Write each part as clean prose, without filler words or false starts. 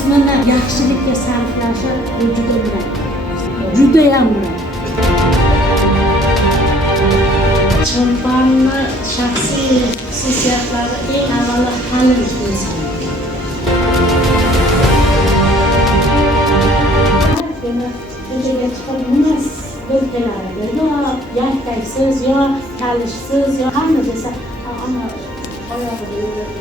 qismini yaxshilikka sarflashi bu juda murakkab. Judayam murakkab. Cholponning shaxsiy xususiyatlari eng avvalo halillik inson. Ko'chaga chiqib emas, o'lkalarida yo yaktaksiz, yo kalishsiz, yo qani desa, ana oyog'ida yuradi.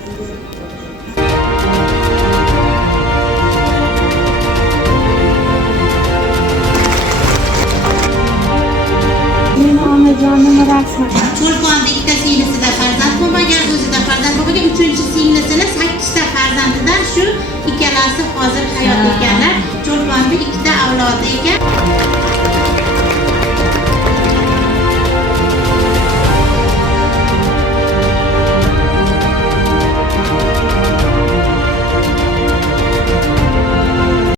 Meni onajonimni rasman. Cho'lponda ikkita singlisida farzand bo'lmagan, o'zida farzand bo'lmagan, uchinchi singlisini 8 ta farzandidan shu ikkalasi hozir hayot ekanlar. Cho'lponda ikkita avlodi ekan.